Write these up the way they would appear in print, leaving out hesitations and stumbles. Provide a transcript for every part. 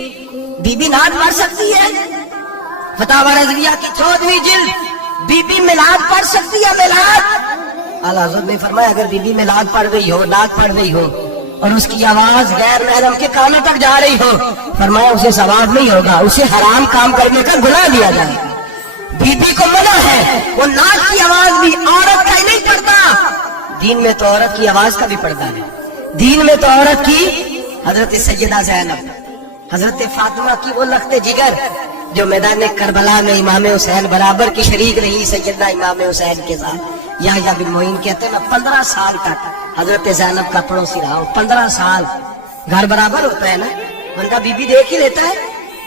बीबी नाद पढ़ सकती है? फतावा रज़विया की 14वीं जिल्द। बीबी मिलाद पढ़ सकती है? मिलाद आला हज़रत ने फरमाया अगर बीबी मिलाद पढ़ रही हो, नाद पढ़ रही हो और उसकी आवाज गैर महरम के कानों तक जा रही हो, फरमाया उसे सवाब नहीं होगा, उसे हराम काम करने का गुनाह दिया जाए। बीबी को मना है, वो नाद की आवाज भी औरत का ही नहीं पढ़ता। दीन में तो औरत की आवाज का भी पढ़ता है। दीन में तो औरत की हजरत सैयदा ज़ैनब, हजरत फातिमा की वो लख्ते जिगर जो मैदान करबला में इमाम हुसैन बराबर की शरीक रही सैयदना इमाम हुसैन के साथ। याह्या बिन मोइन कहते हैं मैं 15 साल तक हजरत ज़ैनब का पड़ोसी रहा हूँ। 15 साल घर बराबर होता है ना, बंदा बीबी देख ही लेता है।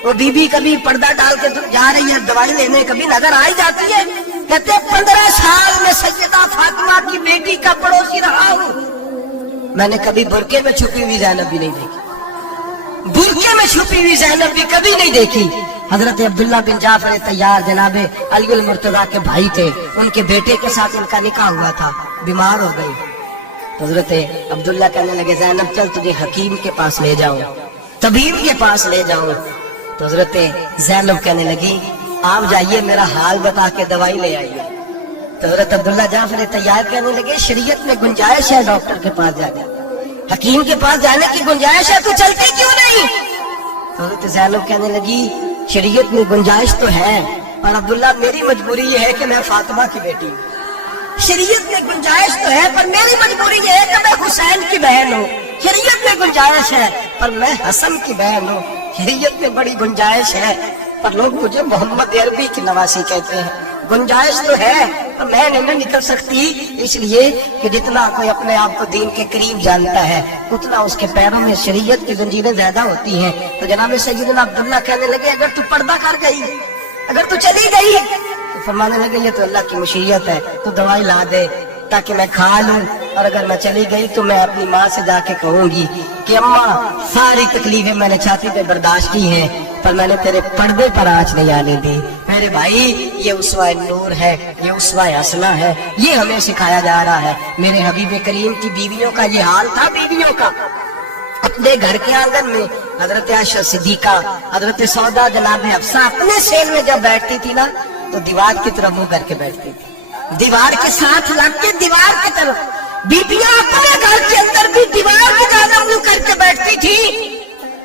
वो बीबी कभी पर्दा डाल के जा रही है दवाई लेने, कभी नजर आ ही जाती है। कहते 15 साल में सैयदा फातिमा की बेटी का पड़ोसी रहा हूँ। मैंने कभी बुरके में छुपी हुई ज़ैनब भी नहीं देखी, बुरके में छुपी हुई ज़ैनब भी कभी नहीं देखी। हजरत अब्दुल्ला बिन जाफर तैयार जनाबे अली मुर्तजा के भाई थे, उनके बेटे के साथ इनका निकाह हुआ था, बीमार हो गई। हजरत अब्दुल्ला कहने लगे ज़ैनब चल तुझे हकीम के पास ले जाऊं, तबीब के पास ले जाऊं। तो हजरत ज़ैनब कहने लगी आप जाइए मेरा हाल बता के दवाई ले आइए। तो हजरत अब्दुल्ला जाफर तैयार कहने लगे शरीयत में गुंजाइश है डॉक्टर के पास जाने, हकीम के पास जाने की गुंजाइश है, तो चलती क्यों नहीं? तो हजरत ज़ैनब कहने लगी शरीयत में गुंजाइश तो है पर अब्दुल्ला मेरी मजबूरी ये है कि मैं फातिमा की बेटी हूँ। शरीयत में गुंजाइश तो है पर मेरी मजबूरी ये है कि मैं हुसैन की बहन हूँ। शरीयत में गुंजाइश है पर मैं हसन की बहन हूँ। शरीयत में बड़ी गुंजाइश है पर लोग मुझे मोहम्मद अरबी की नवासी कहते हैं। गुंजाइश तो है पर मैं नहीं निकल सकती, इसलिए कि जितना कोई अपने आप को दीन के करीब जानता है उतना उसके पैरों में शरीयत की जंजीरें ज्यादा होती हैं। तो जनाब सैयदना अब्दुल्ला कहने लगे अगर तू पर्दा कर गई, अगर तू चली गई, तो फरमाने लगे ये तो अल्लाह की मशीयत है, तो दवाई ला दे ताकि मैं खा लूं, और अगर मैं चली गई तो मैं अपनी माँ से जाके कहूंगी कि अम्मा सारी तकलीफें मैंने छाती पे बर्दाश्त की हैं पर मैंने तेरे पर्दे पर आँच नहीं आने दी। मेरे भाई ये उसवा नूर है, ये उसवा हसना है, ये हमें सिखाया जा रहा है। मेरे हबीब करीम की बीवियों का ये हाल था। बीवियों का अपने घर के आंगन में हजरत आयशा सिद्दीका, हजरत सौदा जनाब हफ्सा अपने सेल में जब बैठती थी ना तो दीवार की तरफ मुंह करके बैठती थी, दीवार के साथ लग के दीवार की तरफ। बीबियां अपने घर के अंदर भी दीवार की तरफ मुंह करके बैठती थी।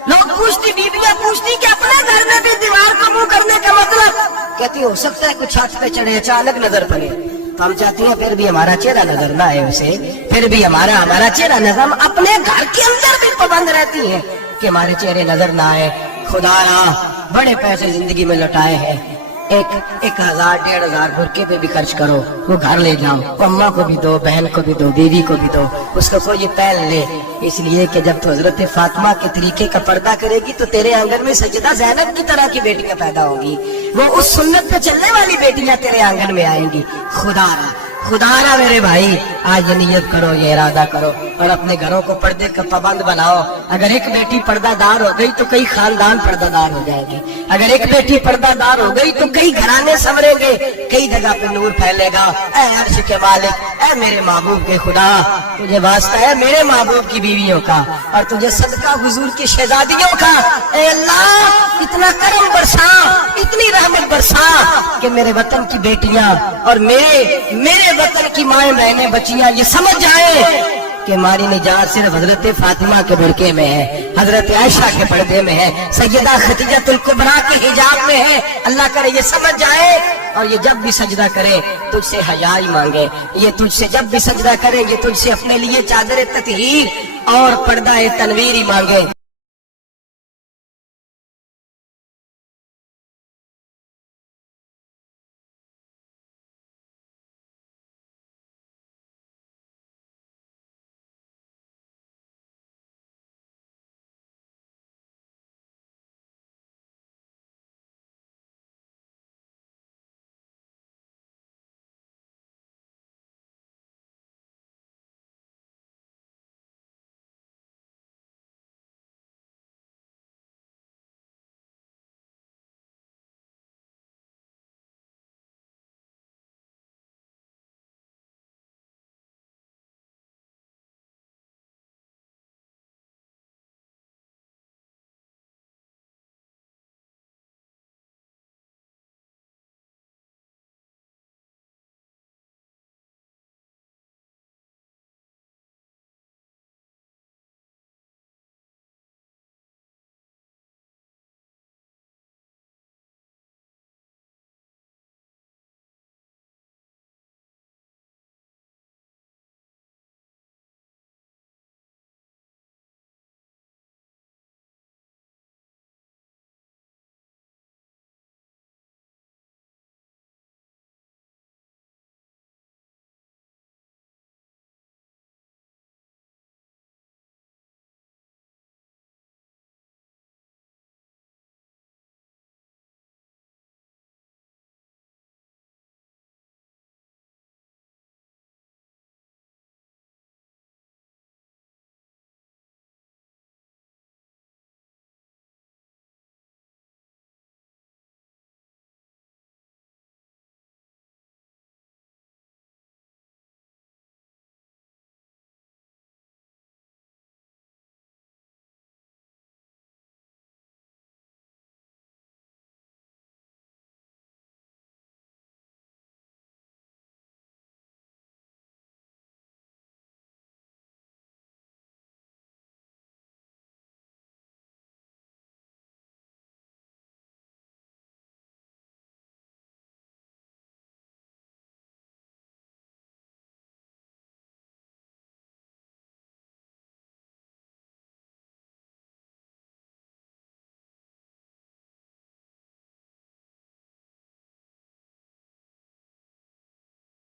लोग पूछती, बीबियां पूछती कि अपने घर में भी दीवार को मुंह करने का मतलब? कहती हो सकता है कुछ छत पे चढ़े अचानक नजर पड़े, तो हम चाहती हैं फिर भी हमारा चेहरा नजर ना आए उसे, फिर भी हमारा चेहरा नजर। हम अपने घर के अंदर भी पाबंद रहती हैं कि हमारे चेहरे नजर ना आए। खुदा बड़े पैसे जिंदगी में लौटाए हैं, 1000 1500 बुरके पे भी खर्च करो, वो घर ले जाओ, अम्मा को भी दो, बहन को भी दो, बीवी को भी दो, उसको कोई पहन ले। इसलिए कि जब तो हजरत फातिमा के तरीके का पर्दा करेगी तो तेरे आंगन में सैयदा ज़ैनब की तरह की बेटियां पैदा होगी, वो उस सुन्नत पे चलने वाली बेटियां तेरे आंगन में आएंगी। खुदारा मेरे भाई आज ये नियत करो, ये इरादा करो और अपने घरों को पर्दे का पाबंद बनाओ। अगर एक बेटी पर्दादार हो गई तो कई खानदान पर्दादार हो जाएंगे। अगर एक बेटी पर्दादार हो गई तो कई घराने संवरेंगे, कई जगह पे नूर फैलेगा। ऐ अर्श के मालिक, ऐ मेरे महबूब के खुदा, तुझे वास्ता है मेरे महबूब की बीवियों का और तुझे सदका हुजूर की शहजादियों का। ऐ अल्लाह इतना करम बरसा, इतनी रहमत बरसा कि मेरे वतन की बेटियां और मेरे वतन की माएं बहनें बच्चियां ये समझ जाए कि हमारी निजात सिर्फ हजरत फातिमा के बुरके में है, हजरत आयशा के पर्दे में है, सैयदा खदीजतुल कुबरा के हिजाब में है। अल्लाह करे ये समझ जाए और ये जब भी सजदा करे तुझसे हयाई मांगे, ये तुझसे जब भी सजदा करे ये तुझसे अपने लिए चादर ततहीर और पर्दा तनवीर ही मांगे।